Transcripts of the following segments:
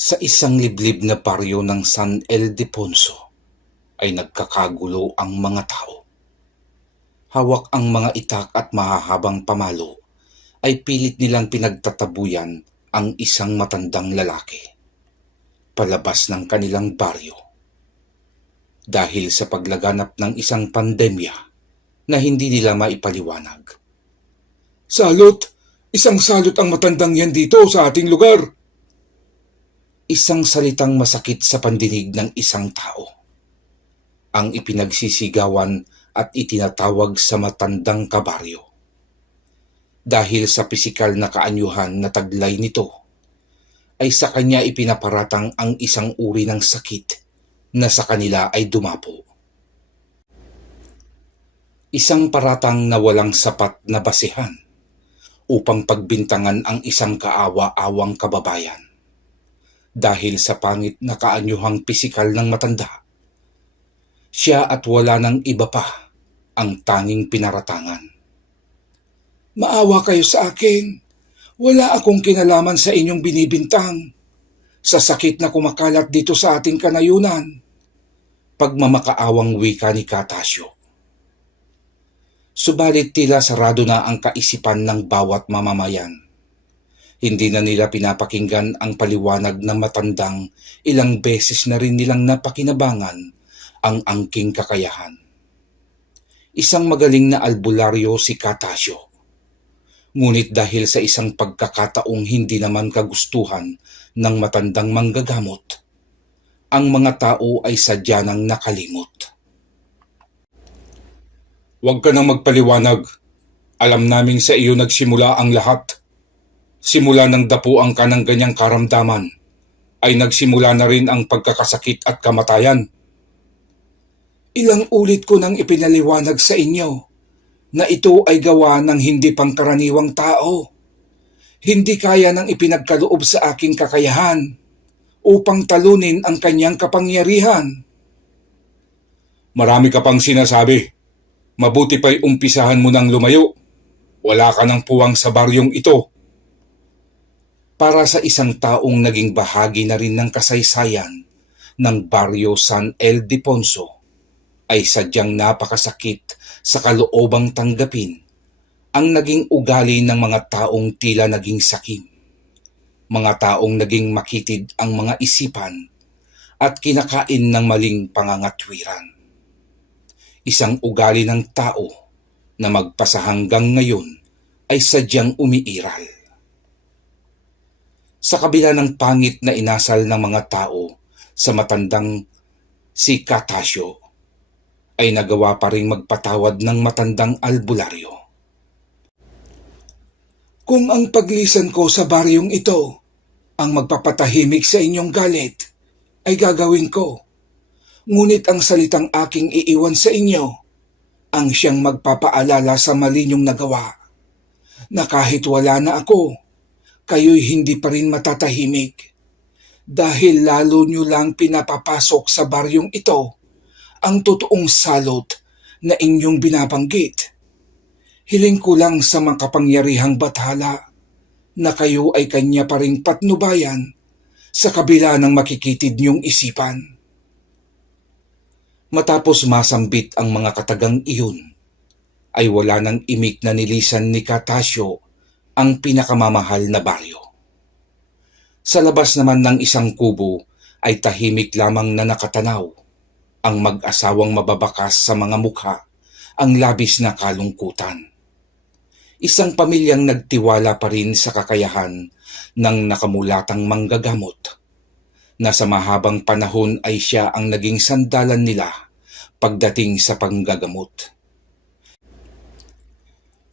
Sa isang liblib na baryo ng San Ildefonso ay nagkakagulo ang mga tao. Hawak ang mga itak at mahahabang pamalo ay pilit nilang pinagtatabuyan ang isang matandang lalaki palabas ng kanilang baryo dahil sa paglaganap ng isang pandemya na hindi nila maipaliwanag. Salot! Isang salot ang matandang yan dito sa ating lugar. Isang salitang masakit sa pandinig ng isang tao ang ipinagsisigawan at itinatawag sa matandang kabaryo. Dahil sa pisikal na kaanyuhan na taglay nito, ay sa kanya ipinaparatang ang isang uri ng sakit na sa kanila ay dumapo. Isang paratang na walang sapat na basehan upang pagbintangan ang isang kaawa-awang kababayan. Dahil sa pangit na kaanyuhang pisikal ng matanda, siya at wala ng iba pa ang tanging pinaratangan. Maawa kayo sa akin. Wala akong kinalaman sa inyong binibintang. Sa sakit na kumakalat dito sa ating kanayunan. Pagmamakaawang wika ni Katasyo. Subalit tila sarado na ang kaisipan ng bawat mamamayan. Hindi na nila pinapakinggan ang paliwanag ng matandang ilang beses na rin nilang napakinabangan ang angking kakayahan. Isang magaling na albularyo si Katasyo. Ngunit dahil sa isang pagkakataong hindi naman kagustuhan ng matandang manggagamot, ang mga tao ay sadya nang nakalimot. Huwag ka nang magpaliwanag. Alam namin sa iyo nagsimula ang lahat. Simula nang dapuan ka ng ganyang karamdaman, ay nagsimula na rin ang pagkakasakit at kamatayan. Ilang ulit ko nang ipinaliwanag sa inyo na ito ay gawa ng hindi pangkaraniwang tao. Hindi kaya ng ipinagkaloob sa aking kakayahan upang talunin ang kanyang kapangyarihan. Marami ka pang sinasabi. Mabuti pa'y umpisahan mo nang lumayo. Wala ka ng puwang sa baryong ito. Para sa isang taong naging bahagi na rin ng kasaysayan ng baryo San Ildefonso, ay sadyang napakasakit sa kaloobang tanggapin ang naging ugali ng mga taong tila naging sakim. Mga taong naging makitid ang mga isipan at kinakain ng maling pangangatwiran. Isang ugali ng tao na magpasa hanggang ngayon ay sadyang umiiral. Sa kabila ng pangit na inasal ng mga tao sa matandang si Katasyo, ay nagawa pa ring magpatawad ng matandang albularyo. Kung ang paglisan ko sa baryong ito ang magpapatahimik sa inyong galit, ay gagawin ko. Ngunit ang salitang aking iiwan sa inyo ang siyang magpapaalala sa mali niyong nagawa, na kahit wala na ako, kayo'y hindi pa rin matatahimik. Dahil lalo niyo lang pinapapasok sa baryong ito ang totoong salot na inyong binabanggit. Hiling ko lang sa makapangyarihang bathala na kayo ay kanya pa ring patnubayan sa kabila ng makikitid niyong isipan. Matapos masambit ang mga katagang iyon, ay wala nang imik na nilisan ni Katasyo ang pinakamamahal na baryo. Sa labas naman ng isang kubo ay tahimik lamang na nakatanaw ang mag-asawang mababakas sa mga mukha ang labis na kalungkutan. Isang pamilyang nagtiwala pa rin sa kakayahan ng nakamulatang manggagamot, na sa mahabang panahon ay siya ang naging sandalan nila pagdating sa panggagamot.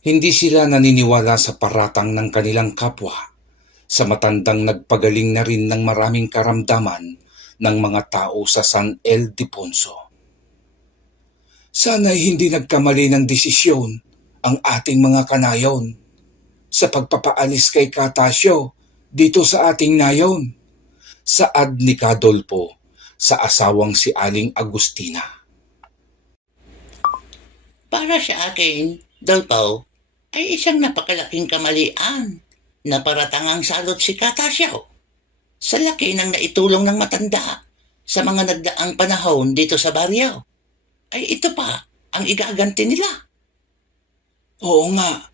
Hindi sila naniniwala sa paratang ng kanilang kapwa, sa matandang nagpagaling na rin ng maraming karamdaman ng mga tao sa San Ildefonso. Sana'y hindi nagkamali ng desisyon ang ating mga kanayon sa pagpapaalis kay Katasyo dito sa ating nayon. Saad ni Kadolpo sa asawang si Aling Agustina. Para sa akin, Dolpo, ay isang napakalaking kamalian na paratangang salot si Katasyo. Sa laki ng naitulong ng matanda sa mga nagdaang panahon dito sa baryo, ay ito pa ang igaganti nila. Oo nga,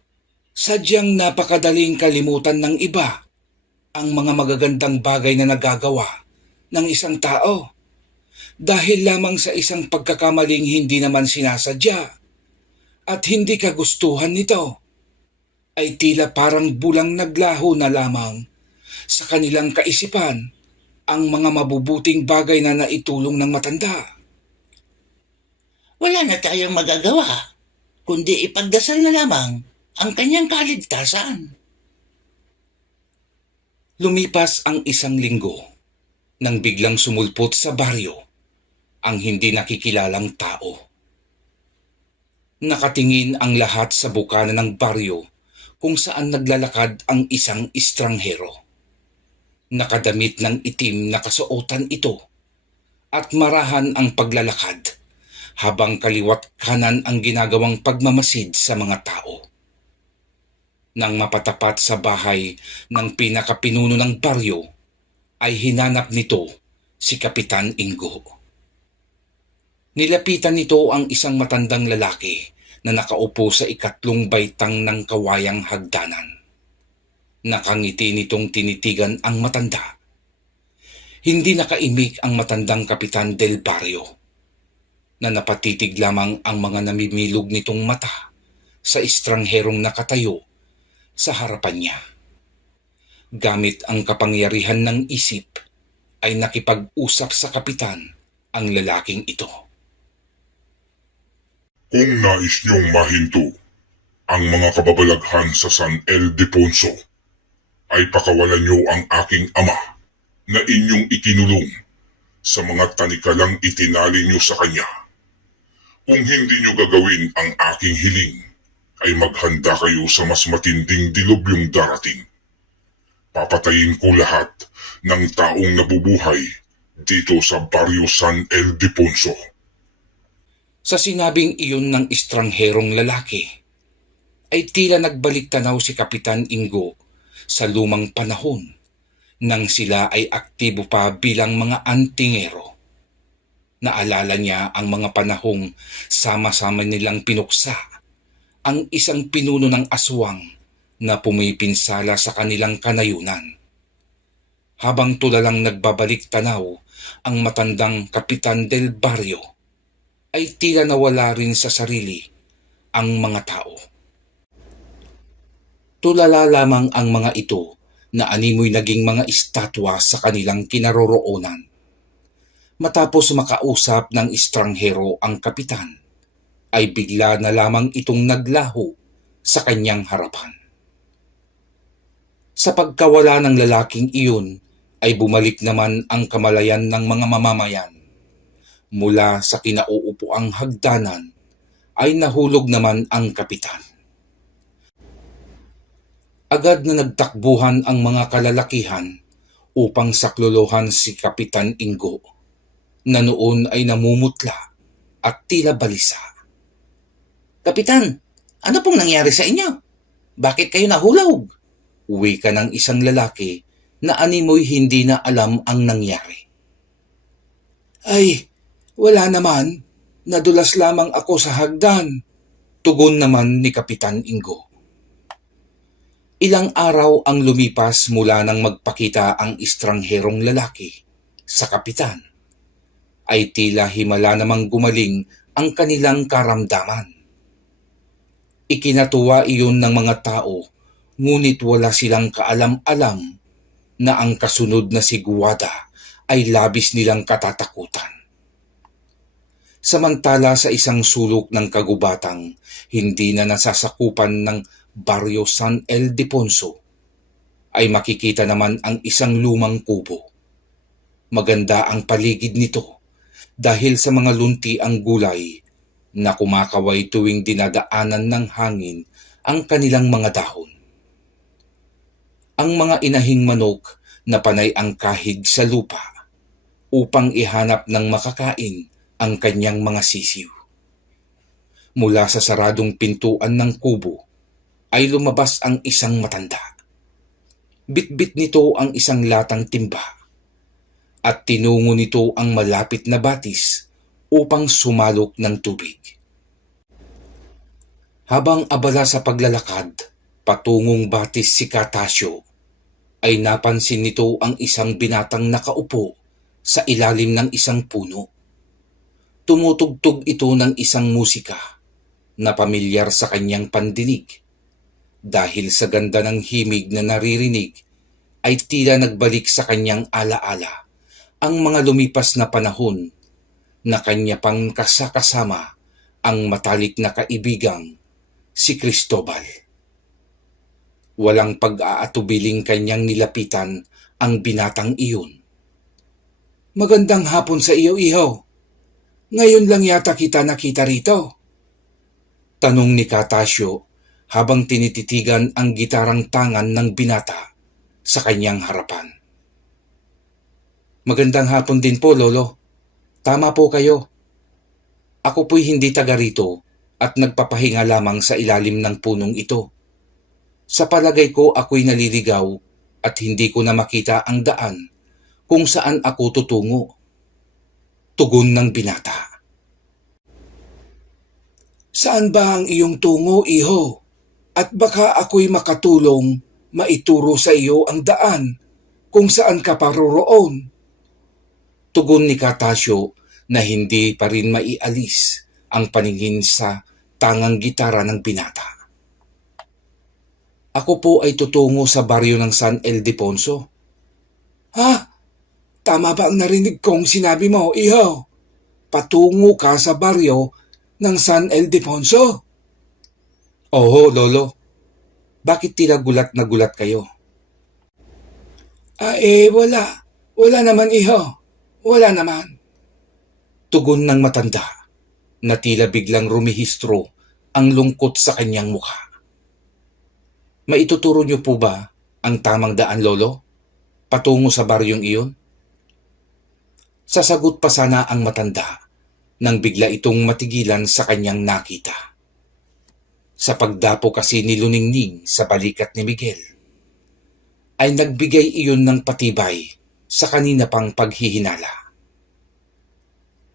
sadyang napakadaling kalimutan ng iba ang mga magagandang bagay na nagagawa ng isang tao dahil lamang sa isang pagkakamaling hindi naman sinasadya at hindi kagustuhan nito ay tila parang bulang naglaho na lamang sa kanilang kaisipan ang mga mabubuting bagay na naitulong ng matanda. Wala na tayong magagawa, kundi ipagdasal na lamang ang kanyang kaligtasan. Lumipas ang 1 linggo nang biglang sumulpot sa baryo ang hindi nakikilalang tao. Nakatingin ang lahat sa bukana ng baryo kung saan naglalakad ang isang estranghero. Nakadamit ng itim na kasuotan ito at marahan ang paglalakad habang kaliwat kanan ang ginagawang pagmamasid sa mga tao. Nang mapatapat sa bahay ng pinakapinuno ng baryo, ay hinanap nito si Kapitan Ingo. Nilapitan nito ang isang matandang lalaki na nakaupo sa 3 baitang ng kawayang hagdanan. Nakangiti nitong tinitigan ang matanda. Hindi nakaimik ang matandang Kapitan del Barrio, na napatitig lamang ang mga namimilog nitong mata sa estrangherong nakatayo sa harapan niya. Gamit ang kapangyarihan ng isip, ay nakipag-usap sa kapitan ang lalaking ito. Kung nais niyong mahinto ang mga kababalaghan sa San Ildefonso, ay pakawalan niyo ang aking ama na inyong ikinulong sa mga tanikalang itinali niyo sa kanya. Kung hindi niyo gagawin ang aking hiling, ay maghanda kayo sa mas matinding dilubyong darating. Papatayin ko lahat ng taong nabubuhay dito sa Barrio San Ildefonso. Sa sinabing iyon ng estrangherong lalaki, ay tila nagbalik tanaw si Kapitan Ingo sa lumang panahon nang sila ay aktibo pa bilang mga antingero. Naalala niya ang mga panahong sama-sama nilang pinuksa ang isang pinuno ng aswang na pumipinsala sa kanilang kanayunan. Habang tulalang nagbabalik tanaw ang matandang Kapitan del Barrio, ay tila nawala rin sa sarili ang mga tao. Tulala lamang ang mga ito na animoy naging mga estatwa sa kanilang kinaroroonan. Matapos makausap ng estranghero ang kapitan, ay bigla na lamang itong naglaho sa kanyang harapan. Sa pagkawala ng lalaking iyon, ay bumalik naman ang kamalayan ng mga mamamayan. Mula sa kinauupuang hagdanan, ay nahulog naman ang kapitan. Agad na nagtakbuhan ang mga kalalakihan upang saklolohan si Kapitan Ingo, na noon ay namumutla at tila balisa. "Kapitan, ano pong nangyari sa inyo? Bakit kayo nahulog?" Wika ng isang lalaki na animoy hindi na alam ang nangyari. Ay, wala naman. Nadulas lamang ako sa hagdan. Tugon naman ni Kapitan Ingo. Ilang araw ang lumipas mula nang magpakita ang estrangherong lalaki sa kapitan, ay tila himala namang gumaling ang kanilang karamdaman. Ikinatuwa iyon ng mga tao, ngunit wala silang kaalam-alam na ang kasunod na si Guwada ay labis nilang katatakutan. Samantala sa isang sulok ng kagubatan, hindi na nasasakupan ng Barrio San Ildefonso, ay makikita naman ang isang lumang kubo. Maganda ang paligid nito dahil sa mga lunti ang gulay na kumakaway tuwing dinadaanan ng hangin ang kanilang mga dahon. Ang mga inahing manok na panay ang kahig sa lupa upang ihanap ng makakain ang kanyang mga sisiw. Mula sa saradong pintuan ng kubo ay lumabas ang isang matanda. Bitbit nito ang isang latang timba at tinungo nito ang malapit na batis upang sumalok ng tubig. Habang abala sa paglalakad patungong batis si Katasyo, ay napansin nito ang isang binatang nakaupo sa ilalim ng isang puno. Tumutugtog ito ng isang musika na pamilyar sa kanyang pandinig. Dahil sa ganda ng himig na naririnig, ay tila nagbalik sa kanyang alaala ang mga lumipas na panahon na kanya pang kasakasama ang matalik na kaibigang si Cristobal. Walang pag-aatubiling kanyang nilapitan ang binatang iyon. Magandang hapon sa iyo, iho. Ngayon lang yata kita nakita rito. Tanong ni Katasyo habang tinititigan ang gitarang tangan ng binata sa kanyang harapan. Magandang hapon din po, Lolo. Tama po kayo. Ako po'y hindi taga rito at nagpapahinga lamang sa ilalim ng punong ito. Sa palagay ko ako'y naliligaw at hindi ko na makita ang daan kung saan ako tutungo. Tugon ng binata. Saan ba ang iyong tungo, iho? At baka ako'y makatulong maituro sa iyo ang daan kung saan ka paroroon. Tugon ni Katasyo na hindi pa rin maialis ang paningin sa tangang gitara ng binata. Ako po ay tutungo sa baryo ng San Ildefonso. Ha? Tama ba ang narinig kong sinabi mo, iho? Patungo ka sa baryo ng San Ildefonso? Oo, Lolo. Bakit tila gulat na gulat kayo? Wala. Wala naman, iho. Wala naman. Tugon ng matanda na tila biglang rumihistro ang lungkot sa kanyang mukha. Maituturo niyo po ba ang tamang daan, Lolo? Patungo sa baryong iyon? Sasagot pa sana ang matanda nang bigla itong matigilan sa kanyang nakita. Sa pagdapo kasi ni Luningning sa balikat ni Miguel, ay nagbigay iyon ng patibay sa kanina pang paghihinala.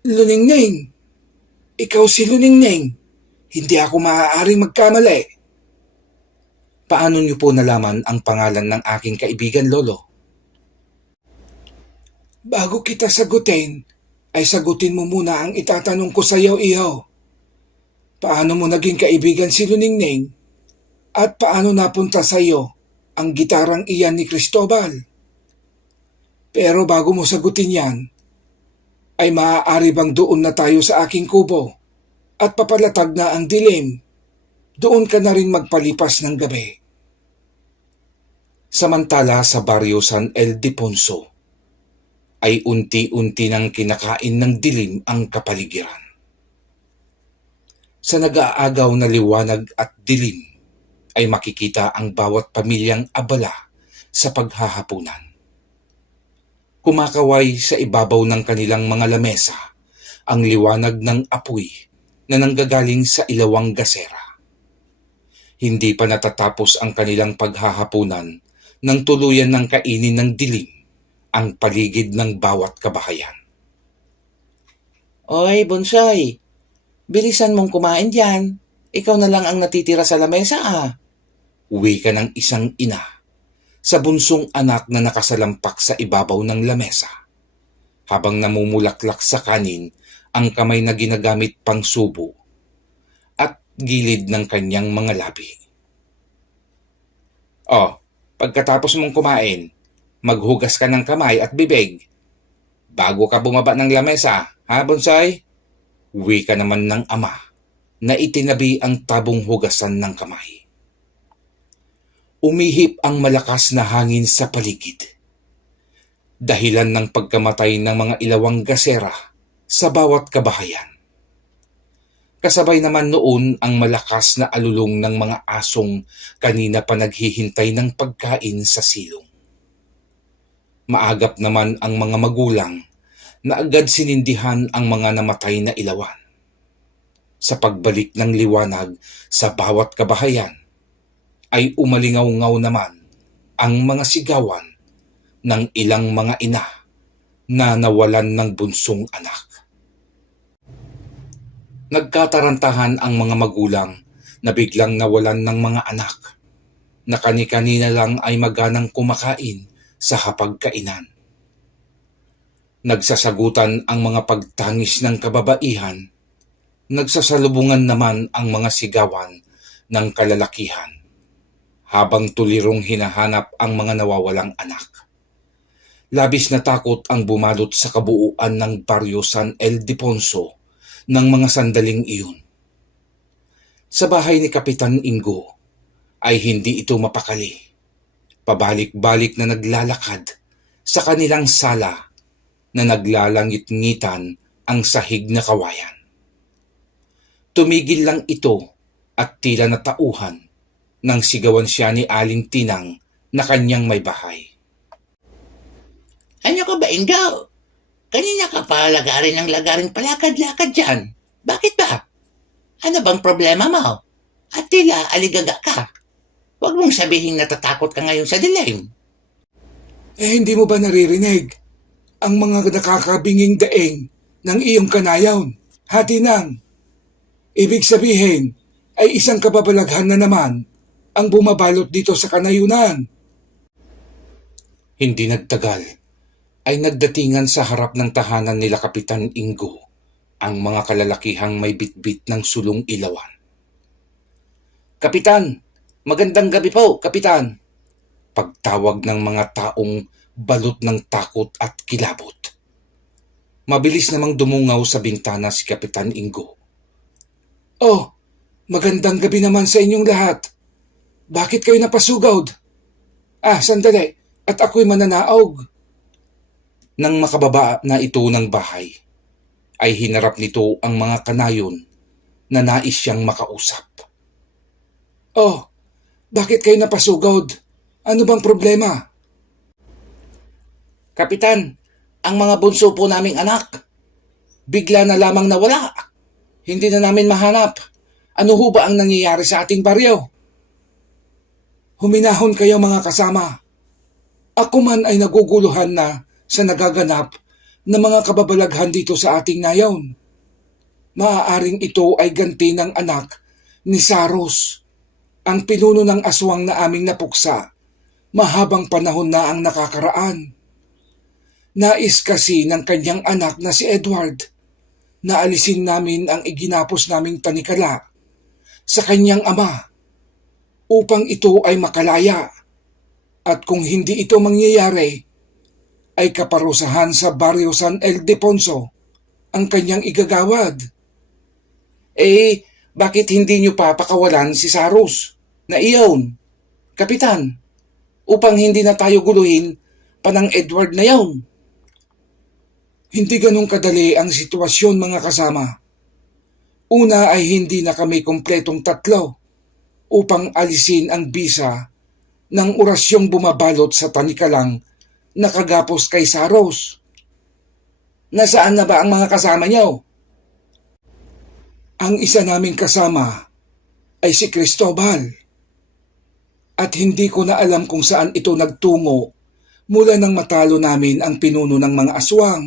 Luningning! Ikaw si Luningning. Hindi ako maaaring magkamali. Paano niyo po nalaman ang pangalan ng aking kaibigan, Lolo? Bago kita sagutin, ay sagutin mo muna ang itatanong ko sa iyo, iho. Paano mo naging kaibigan si Luningning? At paano napunta sa iyo ang gitarang iyan ni Cristobal? Pero bago mo sagutin yan, ay maaari bang doon na tayo sa aking kubo at papalatag na ang dilim? Doon ka na rin magpalipas ng gabi. Samantala sa baryo San Ildefonso, ay unti-unti nang kinakain ng dilim ang kapaligiran. Sa nag-aagaw na liwanag at dilim, ay makikita ang bawat pamilyang abala sa paghahapunan. Kumakaway sa ibabaw ng kanilang mga lamesa ang liwanag ng apoy na nanggagaling sa ilawang gasera. Hindi pa natatapos ang kanilang paghahapunan nang tuluyan ng kainin ng dilim ang paligid ng bawat kabahayan. Oy, Bonsai, bilisan mong kumain dyan. Ikaw na lang ang natitira sa lamesa ah. Uwi ka ng isang ina sa bunsong anak na nakasalampak sa ibabaw ng lamesa, habang namumulaklak sa kanin ang kamay na ginagamit pang subo at gilid ng kanyang mga labi. Pagkatapos mong kumain, maghugas ka ng kamay at bibig bago ka bumaba ng lamesa, ha, Bonsai? Uwi ka naman ng ama na itinabi ang tabong hugasan ng kamay. Umihip ang malakas na hangin sa paligid, dahilan ng pagkamatay ng mga ilawang gasera sa bawat kabahayan. Kasabay naman noon ang malakas na alulong ng mga asong kanina pa naghihintay ng pagkain sa silong. Maagap naman ang mga magulang na agad sinindihan ang mga namatay na ilawan. Sa pagbalik ng liwanag sa bawat kabahayan, ay umalingaw-ngaw naman ang mga sigawan ng ilang mga ina na nawalan ng bunsong anak. Nagkatarantahan ang mga magulang na biglang nawalan ng mga anak na kani-kanina lang ay maganang kumakain sa hapagkainan. Nagsasagutan ang mga pagtangis ng kababaihan, nagsasalubungan naman ang mga sigawan ng kalalakihan, habang tulirong hinahanap ang mga nawawalang anak. Labis na takot ang bumalot sa kabuuan ng Baryo San Ildefonso ng mga sandaling iyon. Sa bahay ni Kapitan Ingo ay hindi ito mapakali. Pabalik-balik na naglalakad sa kanilang sala na naglalangit-ngitan ang sahig na kawayan. Tumigil lang ito at tila natauhan nang sigawan siya ni Aling Tinang na kanyang may bahay. Ano ka ba, Ingo? Kanina ka pa lagarin ng lagaring palakad-lakad dyan. Bakit ba? Ano bang problema mo? At tila aligaga ka. Huwag mong sabihin natatakot ka ngayon sa dilim. Hindi mo ba naririnig ang mga nakakabinging daing ng iyong kanayon? Hati nang. Ibig sabihin ay isang kababalaghan na naman ang bumabalot dito sa kanayunan. Hindi nagtagal ay nagdatingan sa harap ng tahanan nila Kapitan Ingo ang mga kalalakihang may bitbit ng sulong ilawan. "Kapitan, magandang gabi po, Kapitan!" Pagtawag ng mga taong balot ng takot at kilabot. Mabilis namang dumungaw sa bintana si Kapitan Ingo. Oh, magandang gabi naman sa inyong lahat. Bakit kayo napasugod? Sandali, at ako'y mananaog. Nang makababa na ito ng bahay, ay hinarap nito ang mga kanayon na nais siyang makausap. Oh, bakit kayo napasugod? Ano bang problema? "Kapitan, ang mga bunso po naming anak, bigla na lamang nawala. Hindi na namin mahanap. Ano ho ba ang nangyayari sa ating baryo?" Huminahon kayo mga kasama. Ako man ay naguguluhan na sa nagaganap na mga kababalaghan dito sa ating nayon. Maaaring ito ay ganti ng anak ni Saros, ang pinuno ng aswang na aming napuksa. Mahabang panahon na ang nakakaraan. Nais kasi ng kanyang anak na si Edward na alisin namin ang iginapos naming tanikala sa kanyang ama upang ito ay makalaya. At kung hindi ito mangyayari, ay kaparusahan sa Baryo San Ildefonso ang kanyang igagawad. Bakit hindi niyo pa pakawalan si Saros na iyon, Kapitan, upang hindi na tayo guluhin pa ng Edward na yaon? Hindi ganun kadali ang sitwasyon mga kasama. Una ay hindi na kami kompletong tatlo upang alisin ang bisa ng orasyong bumabalot sa tanikalang nakagapos kay Saros. Nasaan na ba ang mga kasama niyo? Ang isa naming kasama ay si Cristobal. At hindi ko na alam kung saan ito nagtungo mula nang matalo namin ang pinuno ng mga aswang.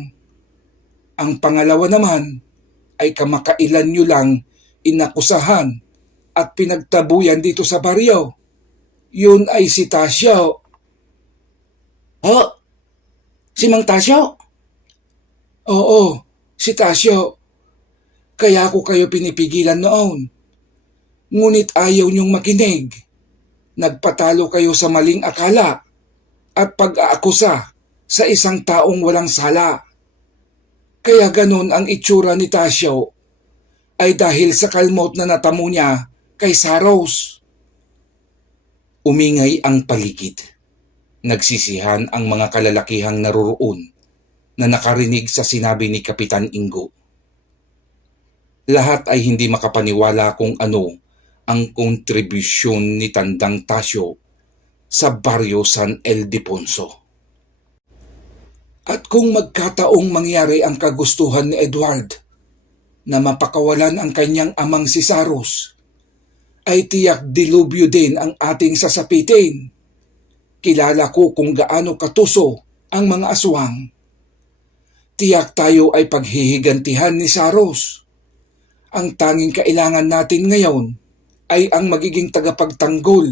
Ang pangalawa naman ay kamakailan nyo lang inakusahan at pinagtabuyan dito sa baryo. Yun ay si Tasyo. Oh, si Mang Tasyo? Oo, si Tasyo. Kaya ko kayo pinipigilan noon. Ngunit ayaw niyong makinig. Nagpatalo kayo sa maling akala at pag-aakusa sa isang taong walang sala. Kaya ganun ang itsura ni Tasyo ay dahil sa kalmot na natamo niya kay Saros. Umingay ang paligid. Nagsisihan ang mga kalalakihang naroroon na nakarinig sa sinabi ni Kapitan Ingo. Lahat ay hindi makapaniwala kung ano ang kontribusyon ni Tandang Tasyo sa Baryo San Ildefonso. At kung magkataong mangyari ang kagustuhan ni Edward na mapakawalan ang kanyang amang si Saros, ay tiyak dilubyo din ang ating sasapitin. Kilala ko kung gaano katuso ang mga aswang. tiyak tayo ay paghihigantihan ni Saros. Ang tanging kailangan natin ngayon ay ang magiging tagapagtanggol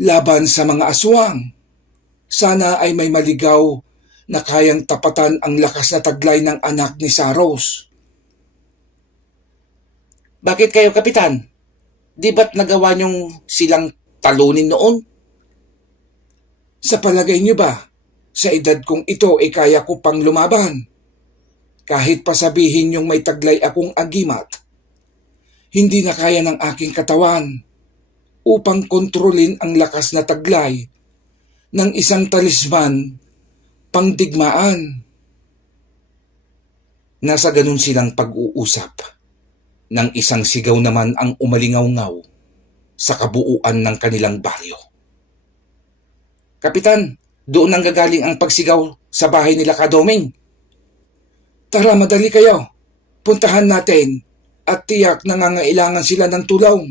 laban sa mga aswang. Sana ay may maligaw na kayang tapatan ang lakas na taglay ng anak ni Saros. Bakit kayo, Kapitan? Di ba't nagawa niyong silang talunin noon? Sa palagay niyo ba, sa edad kong ito ay kaya ko pang lumaban? Kahit pa sabihin niyong may taglay akong agimat, hindi na kaya ng aking katawan upang kontrolin ang lakas na taglay ng isang talisman pangdigmaan. Nasa ganun silang pag-uusap. Nang isang sigaw naman ang umalingaw-ngaw sa kabuuan ng kanilang baryo. Kapitan, doon ang gagaling ang pagsigaw sa bahay nila Kadoming. Tara, madali kayo. Puntahan natin at tiyak nangangailangan sila ng tulong.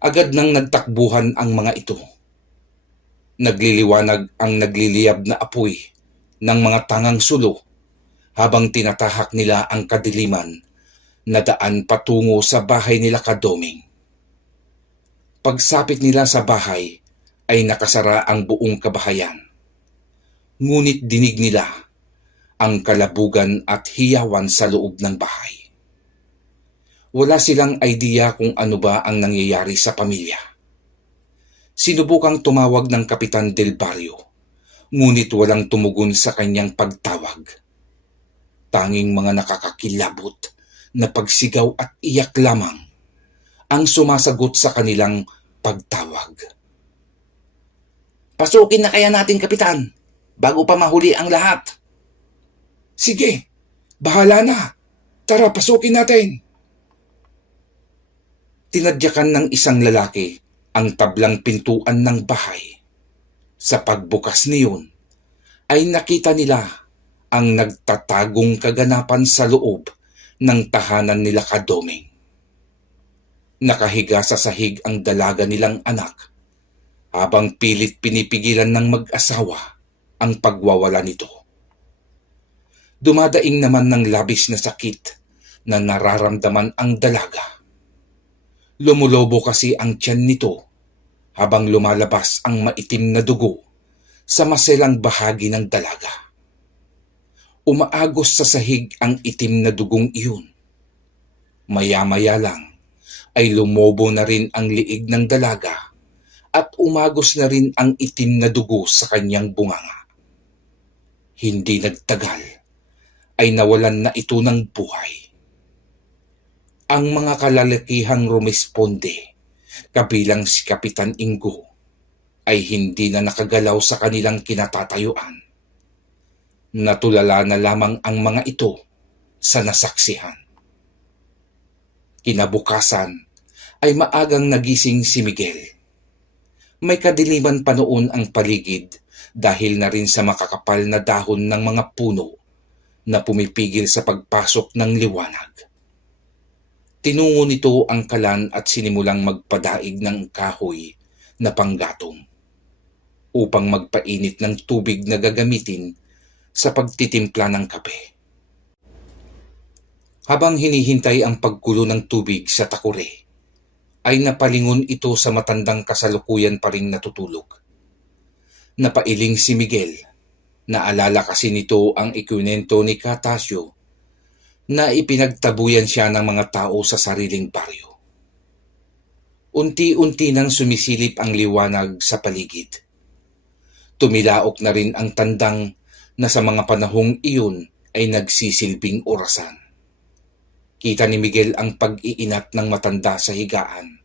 Agad nang nagtakbuhan ang mga ito. Nagliliwanag ang nagliliyab na apoy ng mga tangang sulo habang tinatahak nila ang kadiliman na daan patungo sa bahay nila Kadoming. Pagsapit nila sa bahay ay nakasara ang buong kabahayan. Ngunit dinig nila ang kalabugan at hiyawan sa loob ng bahay. Wala silang idea kung ano ba ang nangyayari sa pamilya. Sinubukang tumawag ng Kapitan Del Barrio, ngunit walang tumugon sa kanyang pagtawag. Tanging mga nakakakilabot na pagsigaw at iyak lamang ang sumasagot sa kanilang pagtawag. Pasukin na kaya natin, Kapitan, bago pa mahuli ang lahat. Sige, bahala na. Tara, pasukin natin. Tinadyakan ng isang lalaki ang tablang pintuan ng bahay. Sa pagbukas niyon, ay nakita nila ang nagtatagong kaganapan sa loob ng tahanan nila Kadoming. Nakahiga sa sahig ang dalaga nilang anak, habang pilit pinipigilan ng mag-asawa ang pagwawala nito. Dumadaing naman ng labis na sakit na nararamdaman ang dalaga. Lumulobo kasi ang tiyan nito habang lumalabas ang maitim na dugo sa maselang bahagi ng dalaga. Umaagos sa sahig ang itim na dugong iyon. Maya-maya lang ay lumobo na rin ang liig ng dalaga at umagos na rin ang itim na dugo sa kanyang bunganga. Hindi nagtagal ay nawalan na ito ng buhay. Ang mga kalalakihang rumisponde, kabilang si Kapitan Ingo, ay hindi na nakagalaw sa kanilang kinatatayuan. Natulala na lamang ang mga ito sa nasaksihan. Kinabukasan ay maagang nagising si Miguel. May kadiliman pa noon ang paligid dahil na rin sa makakapal na dahon ng mga puno na pumipigil sa pagpasok ng liwanag. Tinungo nito ang kalan at sinimulang magpadaig ng kahoy na panggatong upang magpainit ng tubig na gagamitin sa pagtitimpla ng kape. Habang hinihintay ang pagkulo ng tubig sa takure, ay napalingon ito sa matandang kasalukuyan pa ring natutulog. Napailing si Miguel. Naalala kasi nito ang ikwento ni Katasio na ipinagtabuyan siya ng mga tao sa sariling baryo. Unti-unti nang sumisilip ang liwanag sa paligid. Tumilaok na rin ang tandang na sa mga panahong iyon ay nagsisilbing orasan. Kita ni Miguel ang pag-iinat ng matanda sa higaan.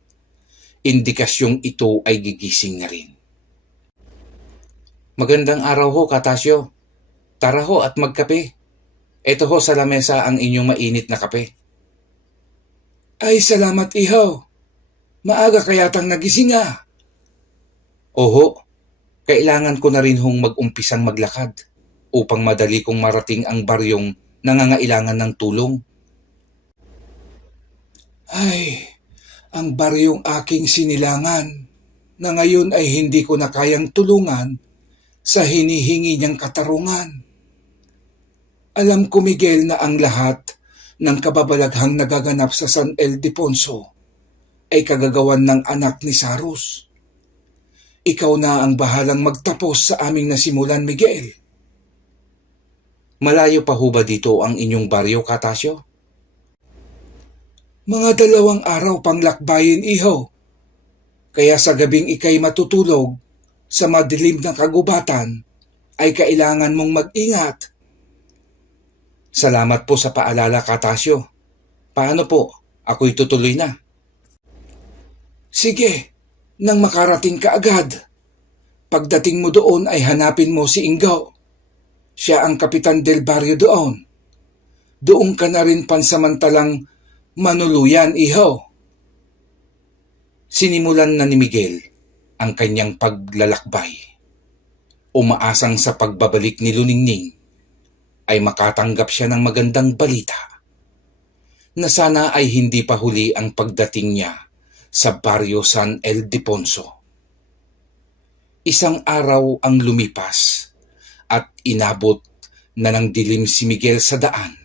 Indikasyong ito ay gigising na rin. Magandang araw ho, Katasio. Tara ho at magkape. Ito ho sa lamesa ang inyong mainit na kape. Ay, salamat ihaw. Maaga kayatang nagising ah. Oho, kailangan ko na rin hong mag-umpisang maglakad upang madali kong marating ang baryong nangangailangan ng tulong. Ay, ang baryong aking sinilangan na ngayon ay hindi ko na kayang tulungan sa hinihingi niyang katarungan. Alam ko, Miguel, na ang lahat ng kababalaghang nagaganap sa San Ildefonso ay kagagawan ng anak ni Saros. Ikaw na ang bahalang magtapos sa aming nasimulan, Miguel. Malayo pa ho ba dito ang inyong baryo, Katasyo? Mga 2 araw pang lakbayin, iho. Kaya sa gabing ikay matutulog sa madilim na kagubatan, ay kailangan mong mag-ingat. Salamat po sa paalala, Katasyo. Paano po? Ako'y tutuloy na. Sige, nang makarating ka agad. Pagdating mo doon ay hanapin mo si Ingaw. Siya ang kapitan del barrio doon. Doon ka na rin pansamantalang manuluyan, iho. Sinimulan na ni Miguel ang kanyang paglalakbay. Umaasang sa pagbabalik ni Luningning ay makatanggap siya ng magandang balita na sana ay hindi pa huli ang pagdating niya sa baryo San Ildefonso. Isang araw ang lumipas at inabot na ng dilim si Miguel sa daan.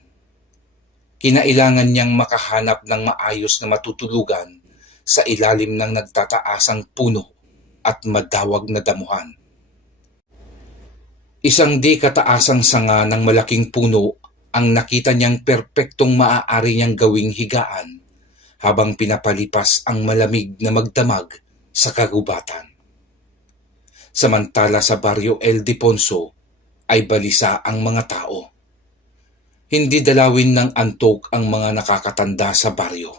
Kinailangan niyang makahanap ng maayos na matutulugan sa ilalim ng nagtataasang puno at madawag na damuhan. Isang di kataasang sanga ng malaking puno ang nakita niyang perpektong maaari niyang gawing higaan habang pinapalipas ang malamig na magdamag sa kagubatan. Samantala sa baryo Ildefonso ay balisa ang mga tao. Hindi dalawin ng antok ang mga nakakatanda sa baryo.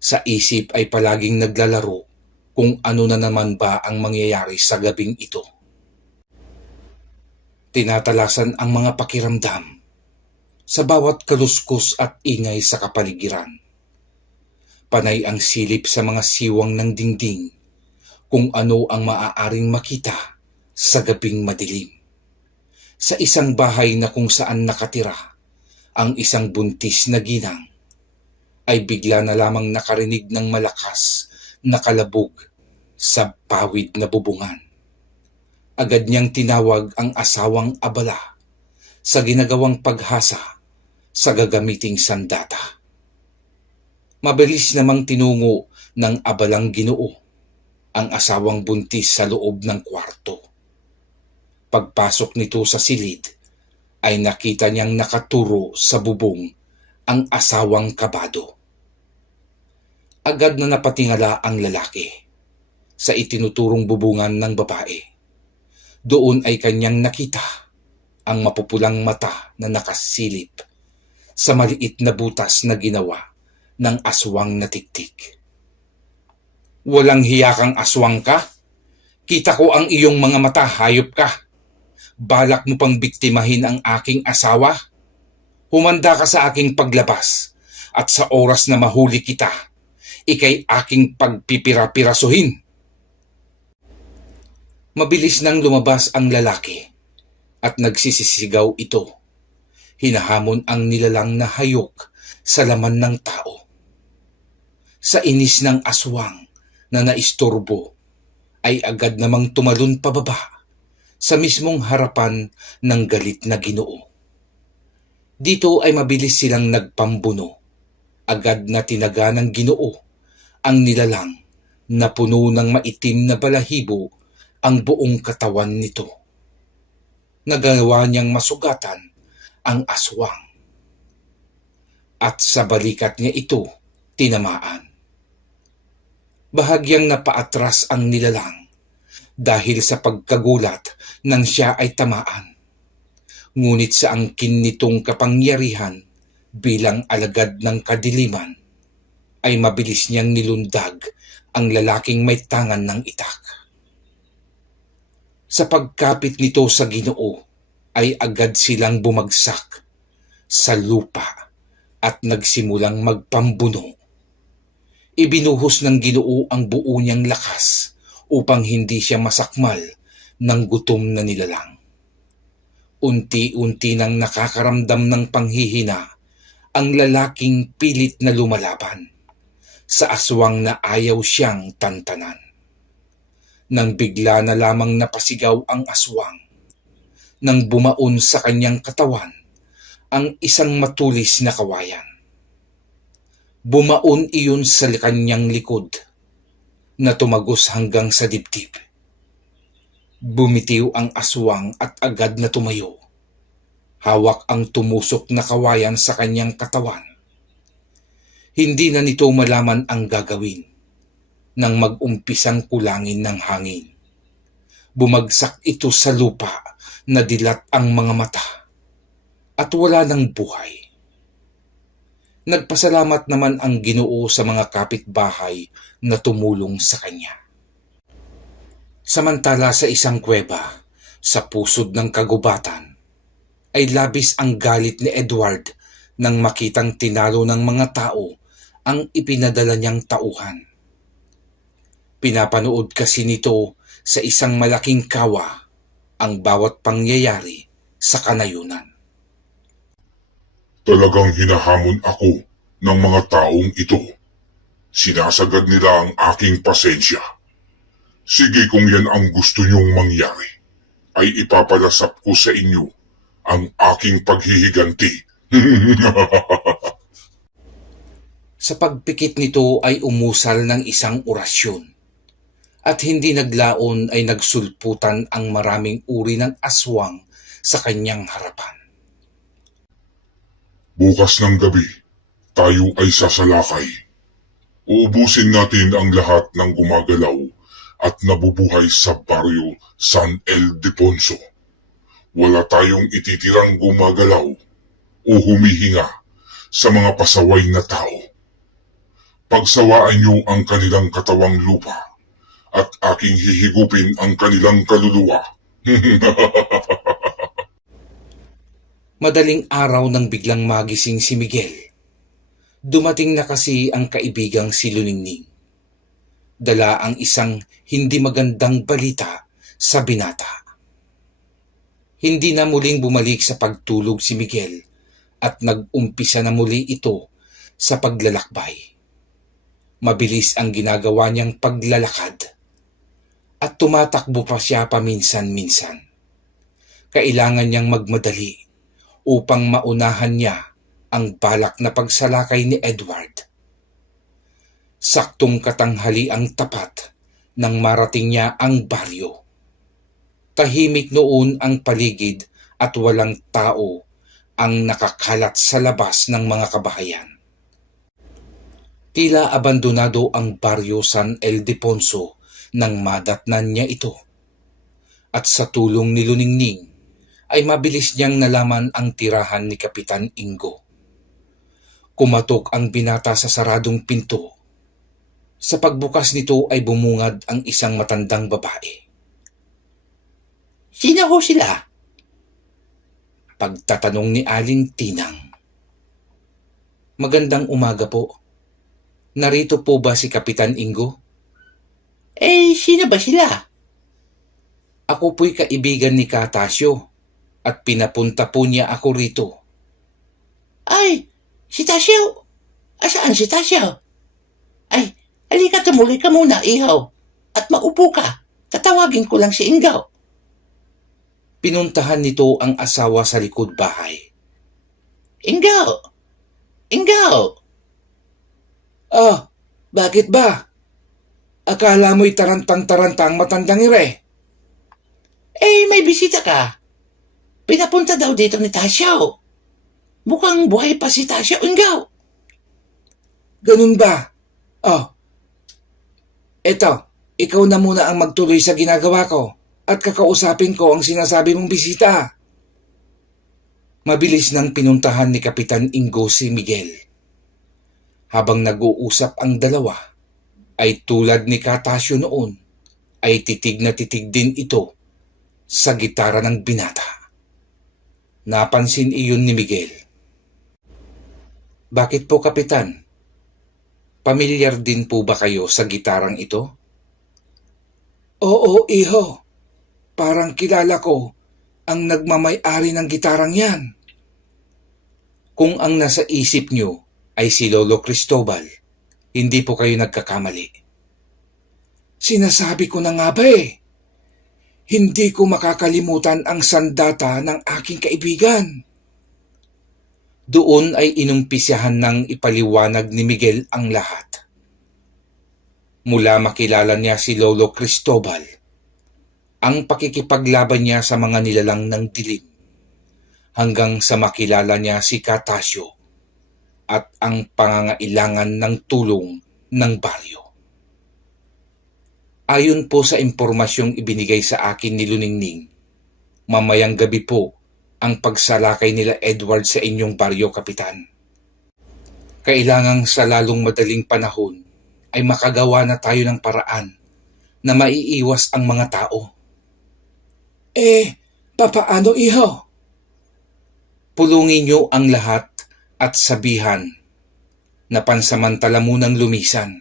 Sa isip ay palaging naglalaro kung ano na naman ba ang mangyayari sa gabing ito. Tinatalasan ang mga pakiramdam sa bawat kaluskos at ingay sa kapaligiran. Panay ang silip sa mga siwang ng dingding kung ano ang maaaring makita sa gabing madilim. Sa isang bahay na kung saan nakatira ang isang buntis na ginang, ay bigla na lamang nakarinig ng malakas na kalabog sa pawid na bubungan. Agad niyang tinawag ang asawang abala sa ginagawang paghasa sa gagamiting sandata. Mabilis namang tinungo ng abalang Ginoo ang asawang buntis sa loob ng kwarto. Pagpasok nito sa silid, ay nakita niyang nakaturo sa bubong ang asawang kabado. Agad na napatingala ang lalaki sa itinuturong bubungan ng babae. Doon ay kanyang nakita ang mapupulang mata na nakasilip sa maliit na butas na ginawa ng aswang na tiktik. Walang hiya kang aswang ka? Kita ko ang iyong mga mata, hayop ka. Balak mo pang biktimahin ang aking asawa? Humanda ka sa aking paglabas at sa oras na mahuli kita, ikay aking pagpipira-pirasuhin. Mabilis nang lumabas ang lalaki at nagsisisigaw ito. Hinahamon ang nilalang na hayok sa laman ng tao. Sa inis ng aswang na naisturbo, ay agad namang tumalon pababa sa mismong harapan ng galit na Ginoo. Dito ay mabilis silang nagpambuno. Agad na tinaga ng Ginoo ang nilalang na puno ng maitim na balahibo ang buong katawan nito. Nagawa niyang masugatan ang aswang. At sa balikat niya ito, tinamaan. Bahagyang napaatras ang nilalang dahil sa pagkagulat nang siya ay tamaan. Ngunit sa angkin nitong kapangyarihan bilang alagad ng kadiliman, ay mabilis niyang nilundag ang lalaking may tangan ng itak. Sa pagkapit nito sa Ginoo, ay agad silang bumagsak sa lupa at nagsimulang magpambuno. Ibinuhos ng Ginoo ang buo niyang lakas upang hindi siya masakmal ng gutom na nilalang. Unti-unti nang nakakaramdam ng panghihina ang lalaking pilit na lumalaban sa aswang na ayaw siyang tantanan. nang bigla na lamang napasigaw ang aswang. Nang bumaon sa kanyang katawan ang isang matulis na kawayan. Bumaon iyon sa kanyang likod na tumagos hanggang sa dibdib. Bumitiw ang aswang at agad na tumayo. Hawak ang tumusok na kawayan sa kanyang katawan. Hindi na nito malaman ang gagawin nang mag-umpisang kulangin ng hangin. Bumagsak ito sa lupa na dilat ang mga mata at wala ng buhay. Nagpasalamat naman ang Ginoo sa mga kapitbahay na tumulong sa kanya. Samantala sa isang kuweba, sa pusod ng kagubatan, ay labis ang galit ni Edward nang makitang tinalo ng mga tao ang ipinadala niyang tauhan. Pinapanood kasi nito sa isang malaking kawa ang bawat pangyayari sa kanayunan. Talagang hinahamon ako ng mga taong ito. Sinasagad nila ang aking pasensya. Sige, kung yan ang gusto niyong mangyari, ay ipapalasap ko sa inyo ang aking paghihiganti. Sa pagpikit nito ay umusal ng isang orasyon at hindi naglaon ay nagsulputan ang maraming uri ng aswang sa kanyang harapan. Bukas ng gabi, tayo ay sasalakay. Uubusin natin ang lahat ng gumagalaw at nabubuhay sa baryo San Ildefonso. Wala tayong ititirang gumagalaw o humihinga sa mga pasaway na tao. Pagsawaan niyo ang kanilang katawang lupa at aking hihigupin ang kanilang kaluluwa. Madaling araw nang biglang magising si Miguel. Dumating na kasi ang kaibigang si Luningning. Dala ang isang hindi magandang balita sa binata. Hindi na muling bumalik sa pagtulog si Miguel at nag-umpisa na muli ito sa paglalakbay. Mabilis ang ginagawa niyang paglalakad at tumatakbo pa siya paminsan-minsan. Kailangan niyang magmadali upang maunahan niya ang balak na pagsalakay ni Edward. Saktong katanghali ang tapat nang marating niya ang baryo. Tahimik noon ang paligid at walang tao ang nakakalat sa labas ng mga kabahayan. Tila abandonado ang baryo San Ildefonso nang madatnan niya ito. At sa tulong ni Luningning ay mabilis niyang nalaman ang tirahan ni Kapitan Ingo. Kumatok ang binata sa saradong pinto. Sa pagbukas nito ay bumungad ang isang matandang babae. Sino ho sila? Pagtatanong ni Aling Tinang. Magandang umaga po. Narito po ba si Kapitan Ingo? Sino ba sila? Ako po'y kaibigan ni Katasyo at pinapunta po niya ako rito. Ay, si Tasyo. Asaan si Tasyo? Ay, halika tumuloy ka muna, ihaw. At maupo ka. Tatawagin ko lang si Ingaw. Pinuntahan nito ang asawa sa likod bahay. Ingaw! Ingaw! Ah, bakit ba? Akala mo'y tarantang-tarantang matandang ire. May bisita ka. Pinapunta daw dito ni Tasyo. Mukhang buhay pa si Tasyo, Ingaw. Ganun ba? Oh. Eto, ikaw na muna ang magtuloy sa ginagawa ko at kakausapin ko ang sinasabi mong bisita. Mabilis nang pinuntahan ni Kapitan Ingo si Miguel. Habang nag-uusap ang dalawa, ay tulad ni Katasyo noon, ay titig na titig din ito sa gitara ng binata. Napansin iyon ni Miguel. Bakit po, Kapitan? Pamilyar din po ba kayo sa gitarang ito? Oo, iho. Parang kilala ko ang nagmamay-ari ng gitarang yan. Kung ang nasa isip nyo ay si Lolo Cristobal, hindi po kayo nagkakamali. Sinasabi ko na nga ba eh. Hindi ko makakalimutan ang sandata ng aking kaibigan. Doon ay inumpisahan ng ipaliwanag ni Miguel ang lahat. Mula makilala niya si Lolo Cristobal, ang pakikipaglaban niya sa mga nilalang ng dilim, hanggang sa makilala niya si Catasio at ang pangangailangan ng tulong ng baryo. Ayon po sa impormasyong ibinigay sa akin ni Luningning, mamayang gabi po ang pagsalakay nila Edward sa inyong baryo, Kapitan. Kailangang sa lalong madaling panahon ay makagawa na tayo ng paraan na maiiwas ang mga tao. Papaano iho? Pulungin niyo ang lahat at sabihan na pansamantala munang lumisan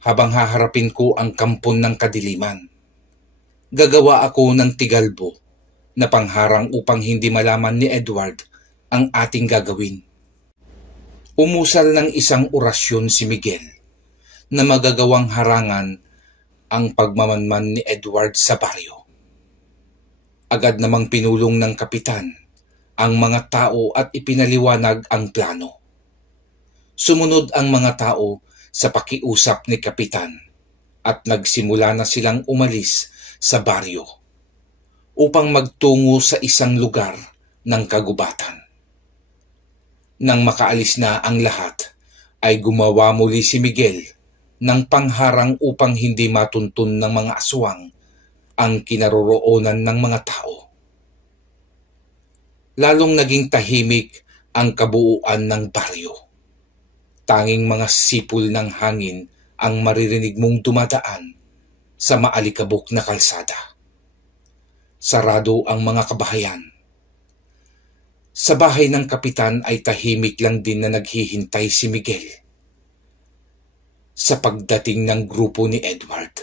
habang haharapin ko ang kampon ng kadiliman. Gagawa ako ng tigalbo na pangharang upang hindi malaman ni Edward ang ating gagawin. Umusal ng isang orasyon si Miguel na magagawang harangan ang pagmamanman ni Edward sa baryo. Agad namang pinulong ng kapitan ang mga tao at ipinaliwanag ang plano. Sumunod ang mga tao sa pakiusap ni kapitan at nagsimula na silang umalis sa baryo upang magtungo sa isang lugar ng kagubatan. Nang makaalis na ang lahat, ay gumawa muli si Miguel ng pangharang upang hindi matuntun ng mga aswang ang kinaroroonan ng mga tao. Lalong naging tahimik ang kabuuan ng baryo. Tanging mga sipol ng hangin ang maririnig mong dumadaan sa maalikabok na kalsada. Sarado ang mga kabahayan. Sa bahay ng kapitan ay tahimik lang din na naghihintay si Miguel sa pagdating ng grupo ni Edward.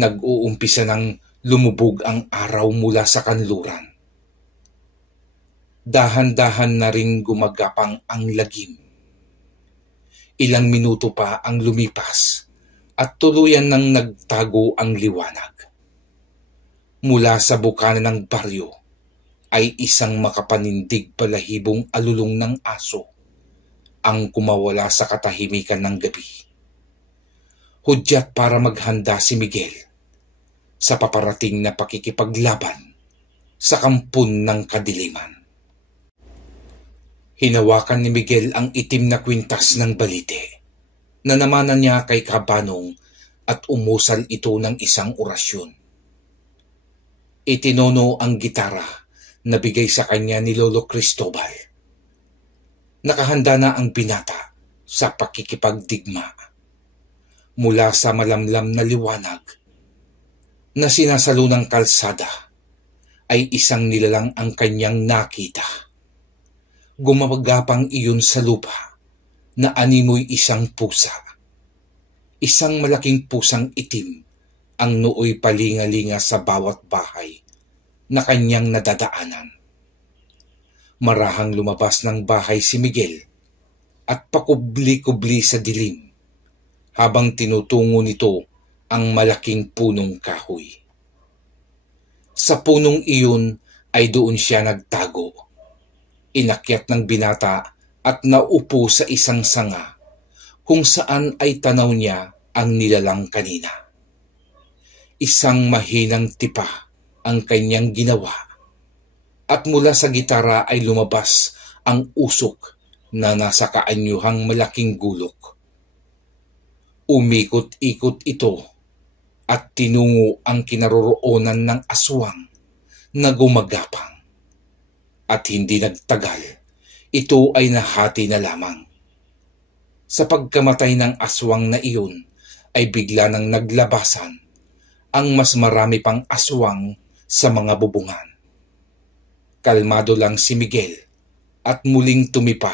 Nag-uumpisa ng lumubog ang araw mula sa kanluran. Dahan-dahan na ring gumagapang ang lagim. Ilang minuto pa ang lumipas at tuluyan nang nagtago ang liwanag. Mula sa bukana ng baryo ay isang makapanindig balahibong alulong ng aso ang kumawala sa katahimikan ng gabi. Hudyat para maghanda si Miguel sa paparating na pakikipaglaban sa kampon ng kadiliman. Hinawakan ni Miguel ang itim na kwintas ng balite na namanan niya kay Kabanong at umusal ito ng isang orasyon. Itinono ang gitara na bigay sa kanya ni Lolo Cristobal. Nakahanda na ang binata sa pakikipagdigma. Mula sa malamlam na liwanag na sinasalo ng kalsada ay isang nilalang ang kanyang nakita. Gumagapang iyon sa lupa na animoy isang pusa. Isang malaking pusang itim ang nooy palingalinga sa bawat bahay na kanyang nadadaanan. Marahang lumabas ng bahay si Miguel at pakubli-kubli sa dilim habang tinutungo nito ang malaking punong kahoy. Sa punong iyon ay doon siya nagtago. Inakyat ng binata at naupo sa isang sanga kung saan ay tanaw niya ang nilalang kanina. Isang mahinang tipa ang kanyang ginawa at mula sa gitara ay lumabas ang usok na nasa kaanyuhang malaking gulok. Umikot-ikot ito at tinungo ang kinaroroonan ng aswang na gumagapang. At hindi nagtagal, ito ay nahati na lamang. Sa pagkamatay ng aswang na iyon, ay bigla nang naglabasan ang mas marami pang aswang sa mga bubungan. Kalmado lang si Miguel at muling tumipa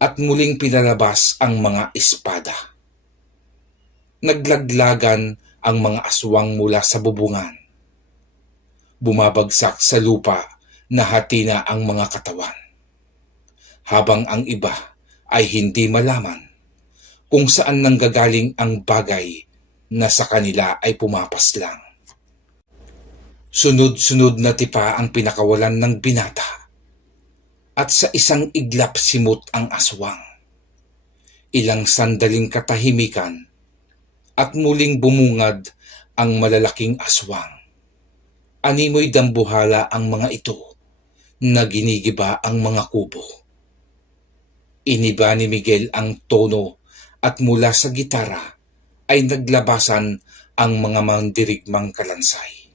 at muling pinalabas ang mga espada. Naglaglagan ang mga aswang mula sa bubungan. Bumabagsak sa lupa na hati na ang mga katawan, habang ang iba ay hindi malaman kung saan nanggagaling ang bagay na sa kanila ay pumapaslang. Sunod-sunod na tipa ang pinakawalan ng binata at sa isang iglap simot ang aswang. Ilang sandaling katahimikan at muling bumungad ang malalaking aswang. Animoy dambuhala ang mga ito na ginigiba ang mga kubo. Iniba ni Miguel ang tono at mula sa gitara ay naglabasan ang mga mandirigmang kalansay.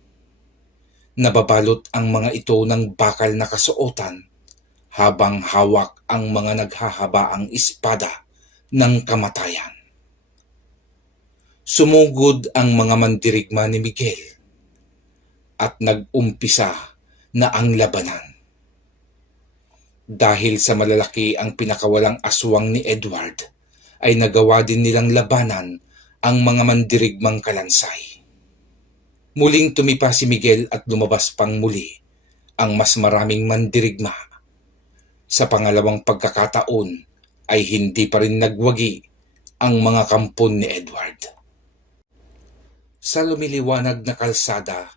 Nababalot ang mga ito ng bakal na kasuotan habang hawak ang mga naghahabaang espada ng kamatayan. Sumugod ang mga mandirigma ni Miguel at nag-umpisa na ang labanan. Dahil sa malalaki ang pinakawalang aswang ni Edward, ay nagawa din nilang labanan ang mga mandirigmang kalansay. Muling tumipa si Miguel at lumabas pang muli ang mas maraming mandirigma. Sa pangalawang pagkakataon ay hindi pa rin nagwagi ang mga kampon ni Edward. Sa lumiliwanag na kalsada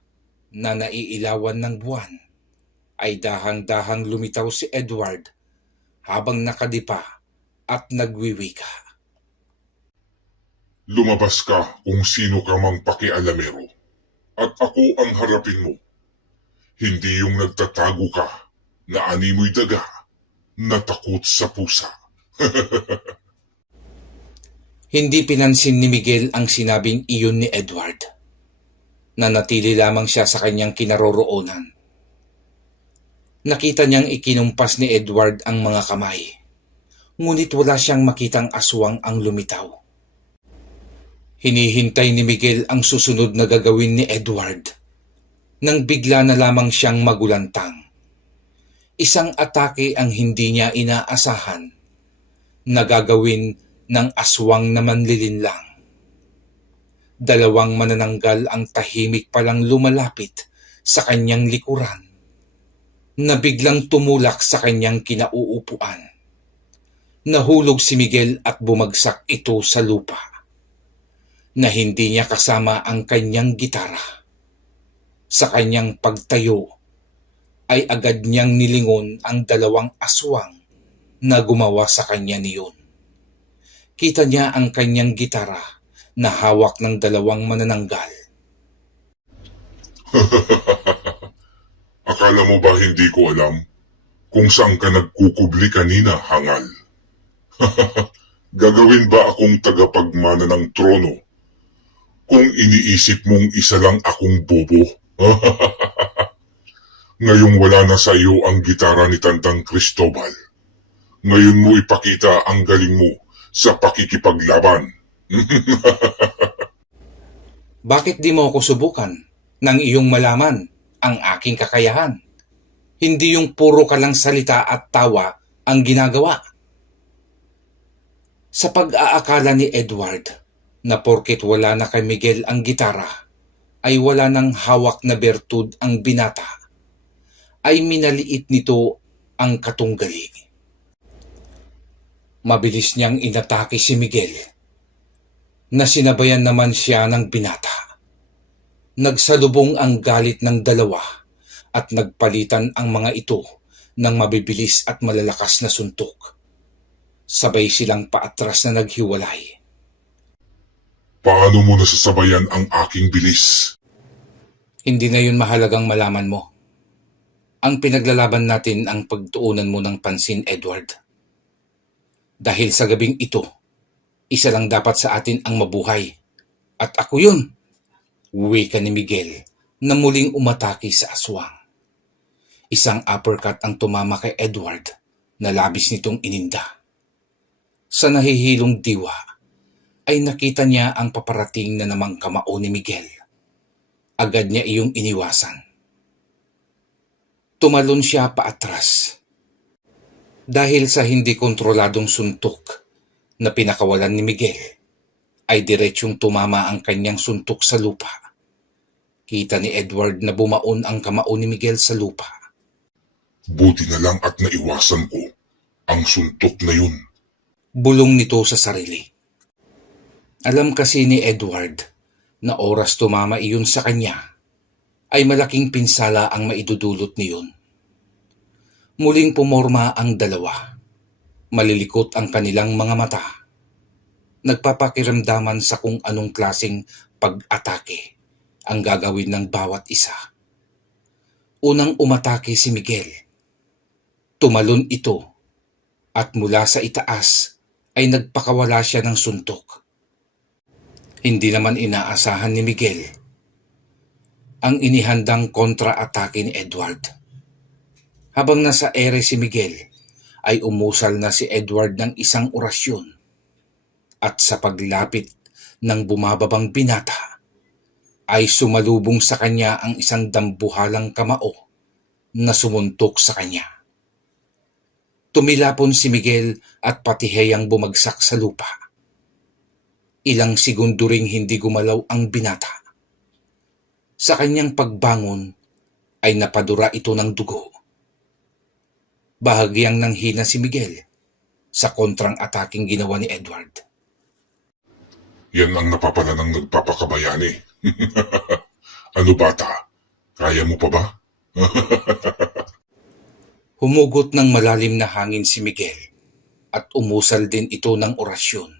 na naiilawan ng buwan, ay dahang-dahang lumitaw si Edward habang nakadipa at nagwiwika. Lumabas ka kung sino ka mang pakialamero, at ako ang harapin mo. Hindi yung nagtatago ka na animoy daga na takot sa pusa. Hindi pinansin ni Miguel ang sinabing iyon ni Edward. Nanatili lamang siya sa kanyang kinaroroonan. Nakita niyang ikinumpas ni Edward ang mga kamay, ngunit wala siyang makitang aswang ang lumitaw. Hinihintay ni Miguel ang susunod na gagawin ni Edward, nang bigla na lamang siyang magulantang. Isang atake ang hindi niya inaasahan, na gagawin ng aswang na manlilinlang. Dalawang manananggal ang tahimik palang lumalapit sa kanyang likuran, na biglang tumulak sa kanyang kinauupuan. Nahulog si Miguel at bumagsak ito sa lupa, na hindi niya kasama ang kanyang gitara. Sa kanyang pagtayo, ay agad niyang nilingon ang dalawang aswang na gumawa sa kanya niyon. Kita niya ang kanyang gitara na hawak ng dalawang manananggal. Akala mo ba hindi ko alam kung saan ka nagkukubli kanina, hangal? Gagawin ba akong tagapagmana ng trono kung iniisip mong isa lang akong bobo? Ngayong wala na sa iyo ang gitara ni Tandang Cristobal, ngayon mo ipakita ang galing mo sa pakikipaglaban. Bakit di mo ako subukan nang iyong malaman ang aking kakayahan? Hindi yung puro ka lang salita at tawa ang ginagawa. Sa pag-aakala ni Edward na porket wala na kay Miguel ang gitara, ay wala nang hawak na bertud ang binata, ay minaliit nito ang katunggali. Mabilis niyang inatake si Miguel, na sinabayan naman siya ng binata. Nagsalubong ang galit ng dalawa at nagpalitan ang mga ito ng mabibilis at malalakas na suntok. Sabay silang paatras na naghiwalay. Paano mo nasasabayan ang aking bilis? Hindi na yun mahalagang malaman mo. Ang pinaglalaban natin ang pagtuunan mo ng pansin, Edward. Dahil sa gabing ito, isa lang dapat sa atin ang mabuhay. At ako yun. Wika ni Miguel na muling umatake sa aswang. Isang uppercut ang tumama kay Edward na labis nitong ininda. Sa nahihilong diwa ay nakita niya ang paparating na namang kamao ni Miguel. Agad niya iyong iniwasan. Tumalon siya paatras. Dahil sa hindi kontroladong suntok na pinakawalan ni Miguel, ay diretsyong tumama ang kanyang suntok sa lupa. Kita ni Edward na bumaon ang kamao ni Miguel sa lupa. Buti na lang at naiwasan ko ang suntok na yun. Bulong nito sa sarili. Alam kasi ni Edward na oras tumama iyon sa kanya ay malaking pinsala ang maidudulot niyon. Muling pumorma ang dalawa. Malilikot ang kanilang mga mata. Nagpapakiramdaman sa kung anong klaseng pag-atake ang gagawin ng bawat isa. Unang umatake si Miguel. Tumalon ito at mula sa itaas ay nagpakawala siya ng suntok. Hindi naman inaasahan ni Miguel ang inihandang kontra-atake ni Edward. Habang nasa ere si Miguel, ay umusal na si Edward ng isang orasyon. At sa paglapit ng bumababang binata, ay sumalubong sa kanya ang isang dambuhalang kamao na sumuntok sa kanya. Tumilapon si Miguel at patihayang bumagsak sa lupa. Ilang segundo ring hindi gumalaw ang binata. Sa kanyang pagbangon ay napadura ito ng dugo. Bahagyang nanghina si Miguel sa kontrang ataking ginawa ni Edward. Yan ang napapala ng nagpapakabayani. Ano bata? Kaya mo pa ba? Humugot ng malalim na hangin si Miguel at umusal din ito ng orasyon.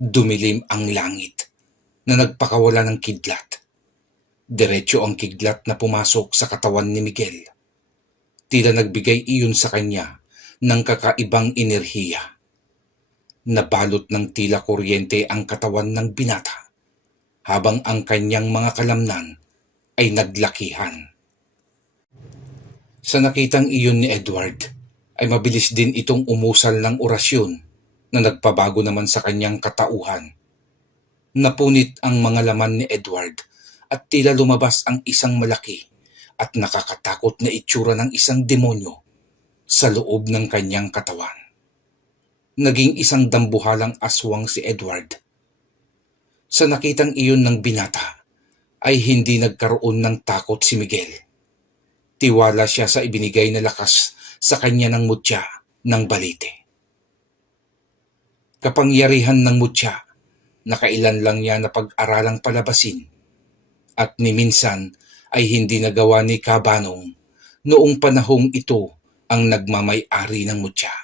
Dumilim ang langit na nagpakawala ng kidlat. Diretso ang kidlat na pumasok sa katawan ni Miguel. Tila nagbigay iyon sa kanya ng kakaibang enerhiya. Nabalot ng tila kuryente ang katawan ng binata habang ang kanyang mga kalamnan ay naglakihan. Sa nakitang iyon ni Edward ay mabilis din itong umusal ng orasyon na nagpabago naman sa kanyang katauhan. Napunit ang mga laman ni Edward at tila lumabas ang isang malaki at nakakatakot na itsura ng isang demonyo sa loob ng kanyang katawan. Naging isang dambuhalang aswang si Edward. Sa nakitang iyon ng binata ay hindi nagkaroon ng takot si Miguel. Tiwala siya sa ibinigay na lakas sa kanya ng mutya ng balite. Kapangyarihan ng mutya na kailan lang niya na pag-aralang palabasin at ni minsan ay hindi nagawa ni Kabanong noong panahong ito ang nagmamay-ari ng mutya.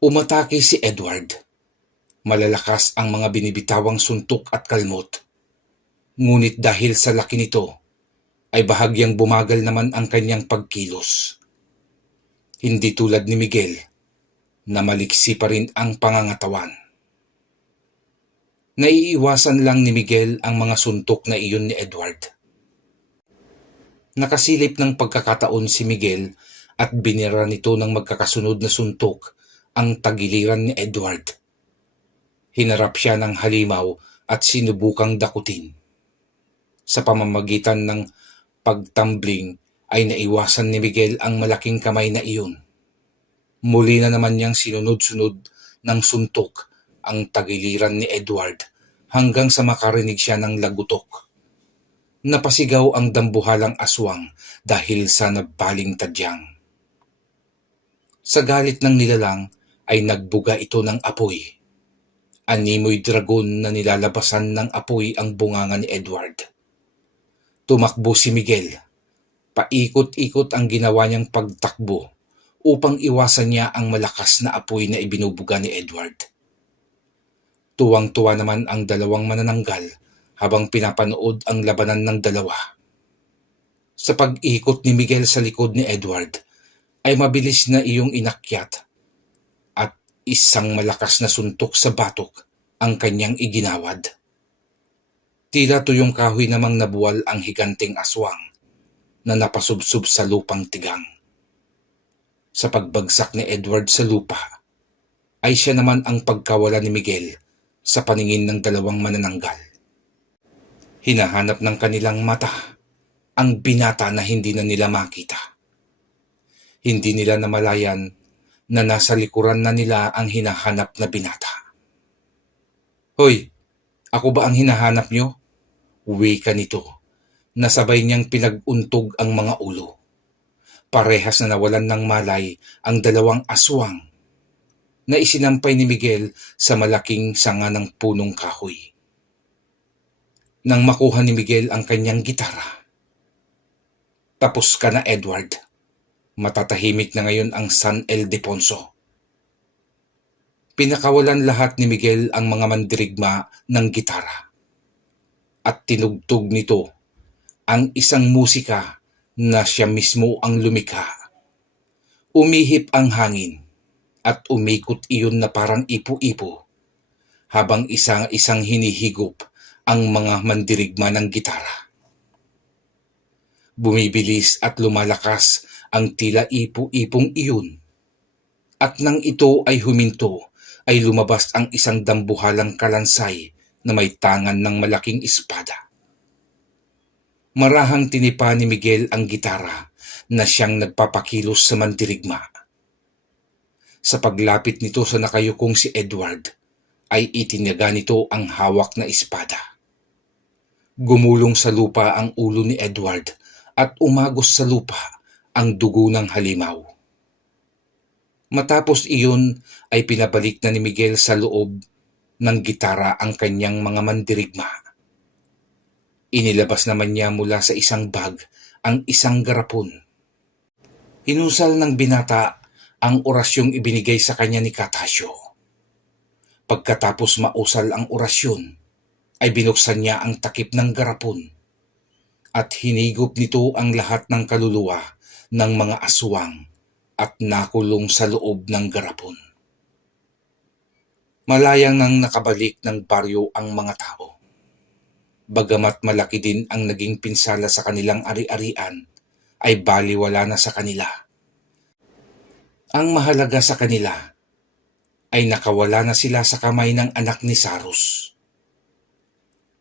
Umatake si Edward. Malalakas ang mga binibitawang suntok at kalmot. Ngunit dahil sa laki nito, ay bahagyang bumagal naman ang kanyang pagkilos. Hindi tulad ni Miguel, na maliksi pa rin ang pangangatawan. Naiiwasan lang ni Miguel ang mga suntok na iyon ni Edward. Nakasilip ng pagkakataon si Miguel at binira nito ng magkakasunod na suntok ang tagiliran ni Edward. Hinarap siya ng halimaw at sinubukang dakutin. Sa pamamagitan ng pagtumbling ay naiwasan ni Miguel ang malaking kamay na iyon. Muli na naman niyang sinunod-sunod ng suntok ang tagiliran ni Edward hanggang sa makarinig siya ng lagutok. Napasigaw ang dambuhalang aswang dahil sa nabaling tadyang. Sa galit ng nilalang ay nagbuga ito ng apoy. Animoy dragon na nilalabasan ng apoy ang bunganga ni Edward. Tumakbo si Miguel. Paikot-ikot ang ginawa niyang pagtakbo upang iwasan niya ang malakas na apoy na ibinubuga ni Edward. Tuwang-tuwa naman ang dalawang manananggal habang pinapanood ang labanan ng dalawa. Sa pag-ikot ni Miguel sa likod ni Edward, ay mabilis na iyong inakyat at isang malakas na suntok sa batok ang kanyang iginawad. Tila tuyong kahoy namang nabuwal ang higanting aswang na napasubsob sa lupang tigang. Sa pagbagsak ni Edward sa lupa, ay siya naman ang pagkawala ni Miguel sa paningin ng dalawang manananggal. Hinahanap ng kanilang mata ang binata na hindi na nila makita. Hindi nila namalayan na nasa likuran na nila ang hinahanap na binata. Hoy, ako ba ang hinahanap nyo? Wika nito, na sabay niyang pinag-untog ang mga ulo. Parehas na nawalan ng malay ang dalawang aswang. na isinampay ni Miguel sa malaking sanga ng punong kahoy. Nang makuha ni Miguel ang kanyang gitara, "Tapos ka na, Edward. Matatahimik na ngayon ang San Ildefonso." Pinakawalan lahat ni Miguel ang mga mandirigma ng gitara at tinugtog nito ang isang musika na siya mismo ang lumikha. Umihip ang hangin at umikot iyon na parang ipo-ipo habang isang-isang hinihigop ang mga mandirigma ng gitara. Bumibilis at lumalakas ang tila ipo-ipong iyon at nang ito ay huminto ay lumabas ang isang dambuhalang kalansay na may tangan ng malaking espada. Marahang tinipa ni Miguel ang gitara na siyang nagpapakilos sa mandirigma. Sa paglapit nito sa nakayukong si Edward, ay itinyaga nito ang hawak na espada. Gumulong sa lupa ang ulo ni Edward at umagos sa lupa ang dugo ng halimaw. Matapos iyon ay pinabalik na ni Miguel sa loob ng gitara ang kanyang mga mandirigma. Inilabas naman niya mula sa isang bag ang isang garapon. Inusal ng binata ang orasyong ibinigay sa kanya ni Katasyo. Pagkatapos mausal ang orasyon, ay binuksan niya ang takip ng garapon at hinigop nito ang lahat ng kaluluwa ng mga aswang at nakulong sa loob ng garapon. Malayang nang nakabalik ng baryo ang mga tao. Bagamat malaki din ang naging pinsala sa kanilang ari-arian, ay baliwala na sa kanila. Ang mahalaga sa kanila ay nakawala na sila sa kamay ng anak ni Saros.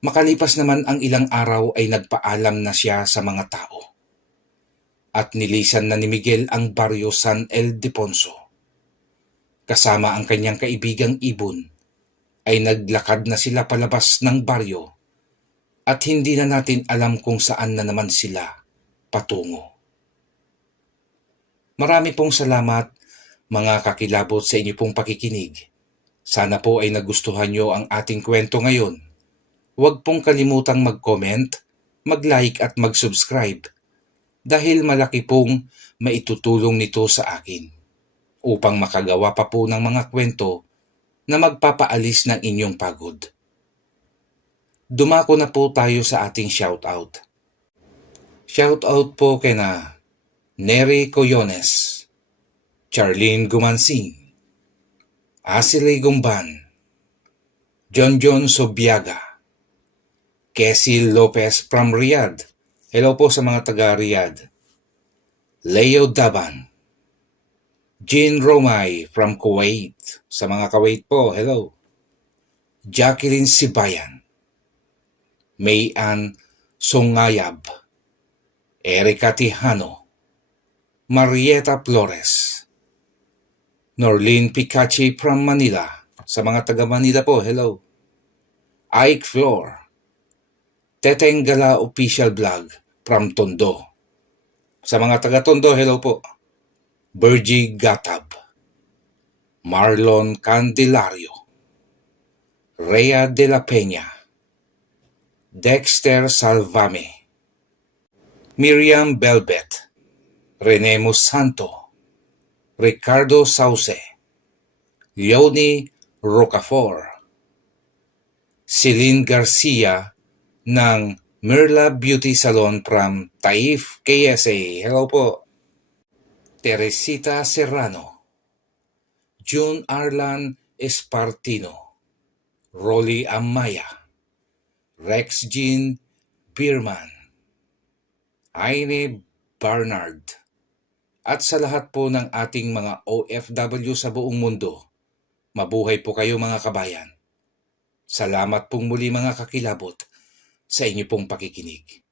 Makalipas naman ang ilang araw ay nagpaalam na siya sa mga tao at nilisan na ni Miguel ang baryo San Ildefonso. Kasama ang kanyang kaibigang ibon ay naglakad na sila palabas ng baryo at hindi na natin alam kung saan na naman sila patungo. Marami pong salamat mga kakilabot sa inyo pong pakikinig. Sana po ay nagustuhan nyo ang ating kwento ngayon. Huwag pong kalimutang mag-comment, mag-like at mag-subscribe dahil malaki pong maitutulong nito sa akin upang makagawa pa po ng mga kwento na magpapaalis ng inyong pagod. Dumako na po tayo sa ating shoutout. Shoutout po kina Nery Coyones, Charlene Gumansing, Asilay Gumban, John Sobiaga, Kesil Lopez from Riyadh. Hello po sa mga taga Riyadh. Leo Daban, Jean Romay from Kuwait. Sa mga Kuwait po, hello. Jacqueline Sibayan, Mayan Songayab, Erika Tijano, Marieta Flores, Norlene Picachi from Manila. Sa mga taga Manila po, hello. Ike Flor, Teteng Gala Official Vlog from Tondo. Sa mga taga Tondo, hello po. Bergie Gatab, Marlon Candelario, Rhea de la Peña, Dexter Salvame, Miriam Belbet, Rene Musanto, Ricardo Sauce, Leonie Rocafort, Celine Garcia ng Mirla Beauty Salon from Taif, KSA. Hello po. Teresita Serrano, June Arlan Espartino, Rolly Amaya, Rex Jean Bierman, Aine Barnard, at sa lahat po ng ating mga OFW sa buong mundo. Mabuhay po kayo mga kabayan. Salamat pong muli mga kakilabot sa inyo pong pakikinig.